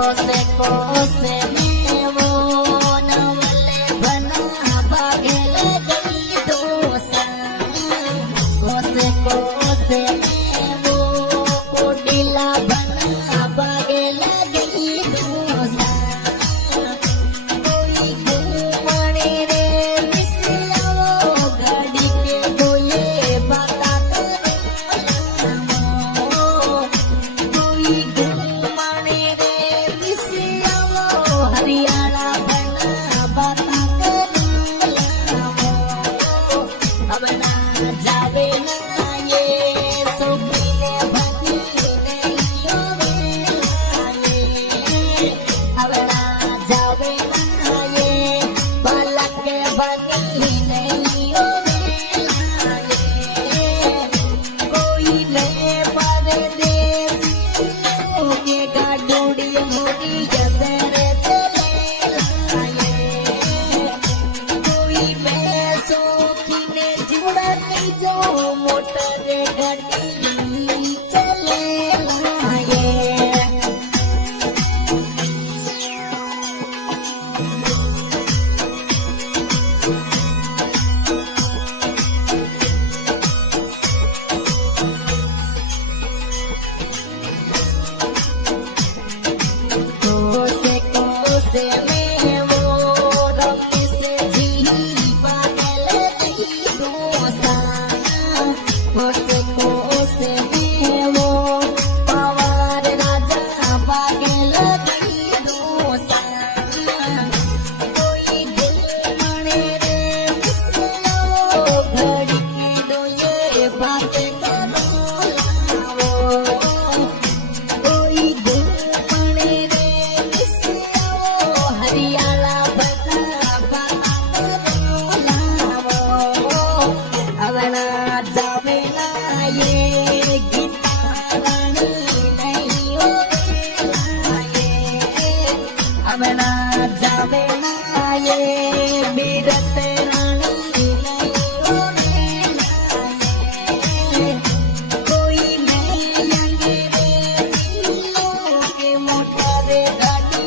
कोसे में वो नवले बना भागेल गई दोसा कोसे में वो कोडिला बना भागेल गई दोसा कोई घूमने रे मिसियाओ गाड़ी के गोये बाता कोई घूमने रे मिसियाओ हरियाणा बना बाता अब ना जावे ना ये सोखीने भगीने अब ना जावे ना ये बालक भगीने कोई नए परदेसी के गाडोड़ी मोड़ी जदर चले कोई मैं सोखीने जुड़ा नहीं जो मोटर गाड़ी चले लाए कोसे में वो रमी से जी बादल नहीं दोसा कोसे में वो पवार राजा बागल नहीं दोसा कोई दिल मने रे मिसलो घड़ी के दोये बात करो लाओ कोई दिल मने रे मिसियाओ हरियाणा बना बाता लाओ अब ना जावे ना ये गिटारानी नहीं हो अब ना जावे ना ये बीरत रानी नहीं हो कोई नहीं अंग्रेजी के मोटर गाड़ी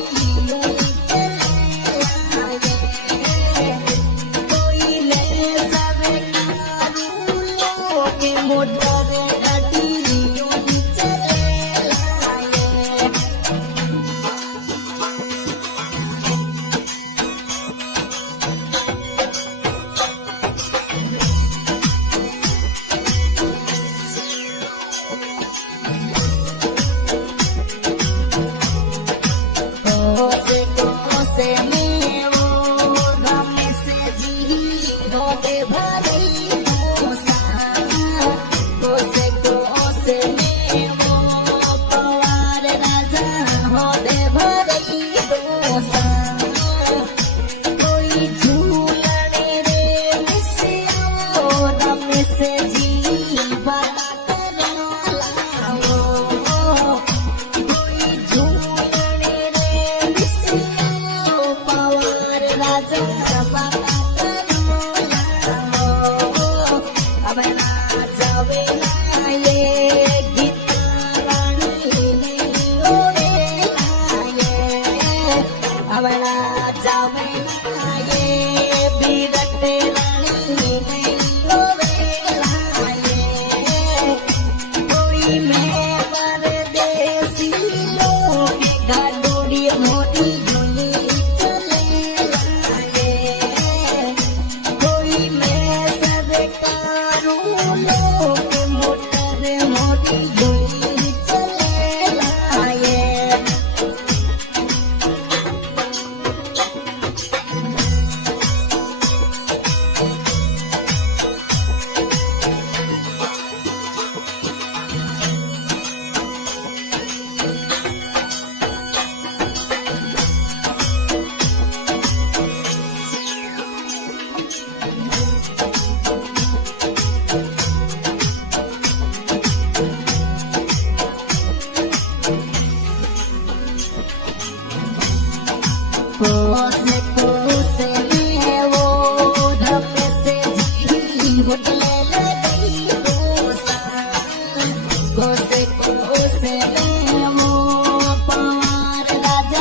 कोई नहीं सरकारू के मोटर गाड़ी चले कोसे में वो रमी से जी रोते भरी दोसा कोसे में वो पवार राजा होते भरी दोसा कोई झूलने रे मिसियाओ रमी से जी बाता करो लाओ कोई झूलने रे मिसियाओ पवार राजा बाता करो लाओ अब ना जावे ना ये गिटारानी नहीं होवे अब ना जावे ना ये बीरत रानी नहीं होवे कोई मैं परदेसी लोग गाडोड़ी मोड़ी जुली चले कोई मैं सरकारू लोग मोटर मोड़ी जुली चले लाए कोसे में वो ढमे से जी होटल गई दोसा कोसे में वो पवार राजा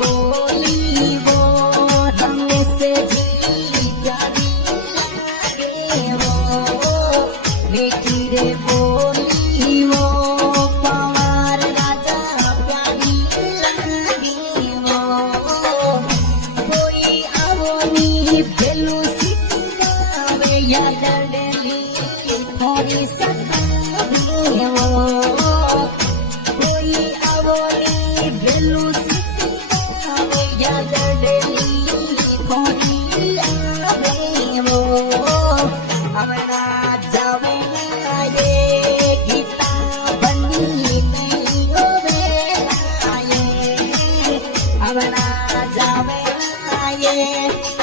बोली वो रंग से जी प्यारी लगे वो मीठी रे बोली वो पवार राजा प्यारी लगे वो कोई आवनी भेलू सिखावे या डडली थोड़ी सतावे वो कोई आवनी भेलू सिखावे या डडली थोड़ी आवे वो हमारा जावे ये गीता बनी नहीं होवे हमारा जावे ये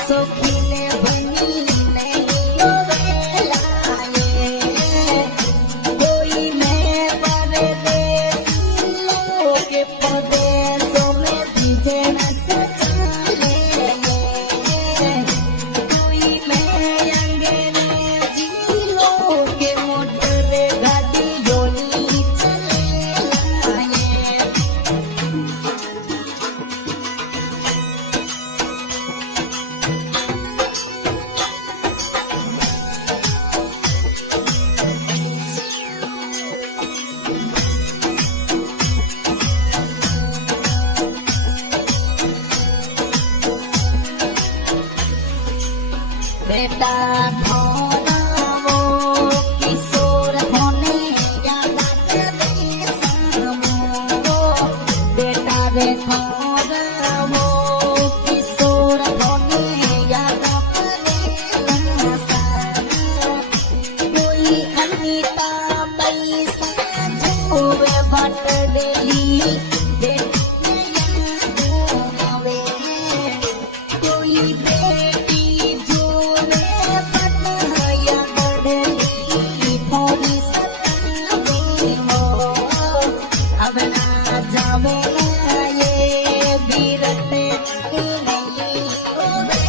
सुखीले बनी नहीं होवे कोई मैं परदेसी लोग परदेसों में भीजे न सचाले कोई मैं अंग्रेजी लोग मोटर गाड़ी योनी चले बेटा धोना वो किशोर होने याद करे सामो बेटा रे धोना वो किशोर होने याद करे सामो कोई अनिता पैसा जुए बट देली कोई बेटी जोरे पटया डडली थोड़ी सतावे वो अब ना जावे ये बीरत नहीं होवे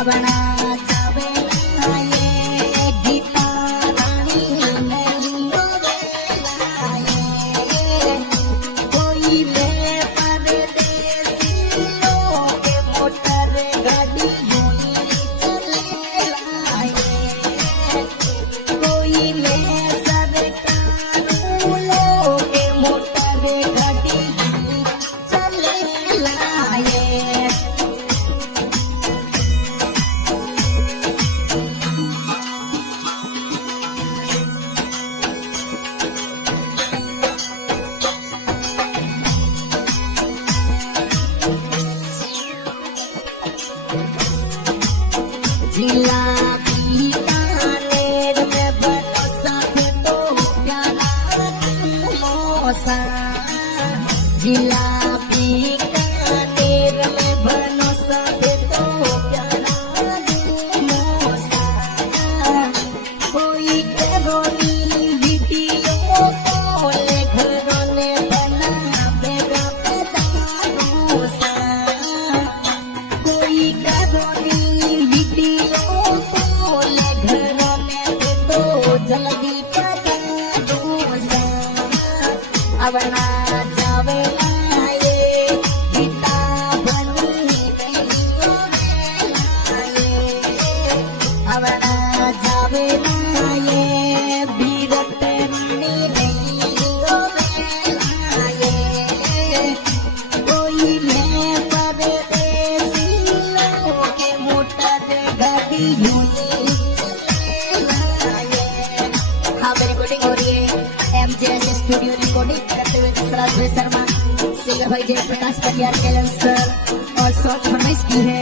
अब ना जावे ये गीता रानी नहीं होवे कोई ले परदेसी लोग मोटर गाड़ी योनी चले कोई ले सरकारों लोग मोटर गाड़ी योनी चले जिला बीकानेर में बरसा तो प्यारा मौसा जिला बीकानेर में बरसा तो प्यारा मौसा कोई करोनी वीडियो कॉल घरों ने बना बेगा पदारोसा कोई करोनी वीडियो कॉल घरों में तो जल्दी पता दूसा अब ना जावे ये गीता बनी नहीं होवे अब ना जावे ये बीरत नहीं होवे कोई मैं परदेसी लोग मोटर गाड़ी योनी हाँ मेरी रिकॉर्डिंग हो रही है MJS स्टूडियो रिकॉर्डिंग करते हुए राजवीर शर्मा सिंगर भाई जयप्रकाश परियार कैलन सर और शॉर्ट फरमाइश की है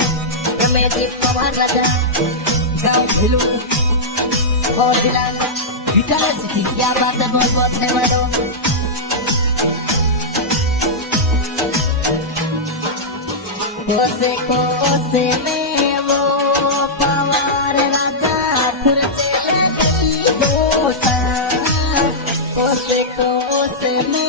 रमेशदीप पवार राजा गाँव भिलू और दिलान विकास सिटी क्या बात है बहुत बहुत धन्यवाद कोसे में वो पवार राजा फिर चले गई दोसा कोसे में